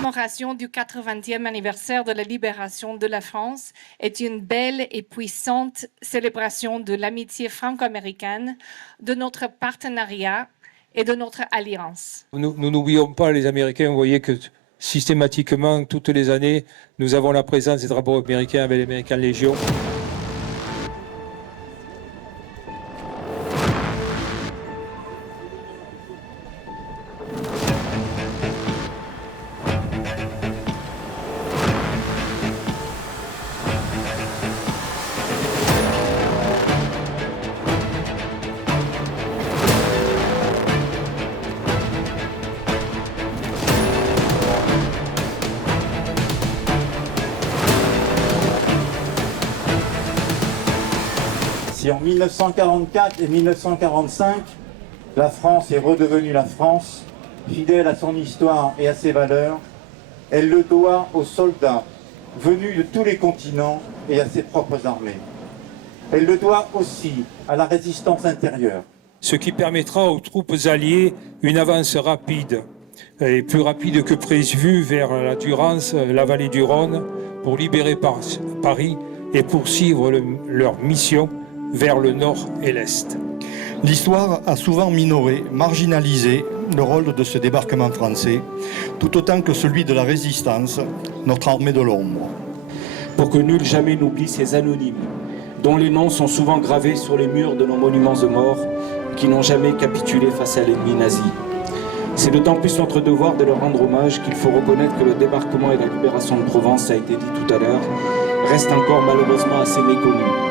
commémoration du 80e anniversaire de la libération de la France est une belle et puissante célébration de l'amitié franco-américaine, de notre partenariat et de notre alliance. Nous n'oublions pas les Américains, vous voyez que systématiquement, toutes les années, nous avons la présence des drapeaux américains avec l'American Legion. Si en 1944 et 1945, la France est redevenue la France, fidèle à son histoire et à ses valeurs, elle le doit aux soldats venus de tous les continents et à ses propres armées. Elle le doit aussi à la résistance intérieure. Ce qui permettra aux troupes alliées une avance rapide, et plus rapide que prévu vers la Durance, la vallée du Rhône, pour libérer Paris et poursuivre leur mission vers le nord et l'est. L'histoire a souvent minoré, marginalisé le rôle de ce débarquement français, tout autant que celui de la résistance, notre armée de l'ombre. Pour que nul jamais n'oublie ces anonymes, dont les noms sont souvent gravés sur les murs de nos monuments aux morts, qui n'ont jamais capitulé face à l'ennemi nazi. C'est d'autant plus notre devoir de leur rendre hommage qu'il faut reconnaître que le débarquement et la libération de Provence, ça a été dit tout à l'heure, reste encore malheureusement assez méconnu.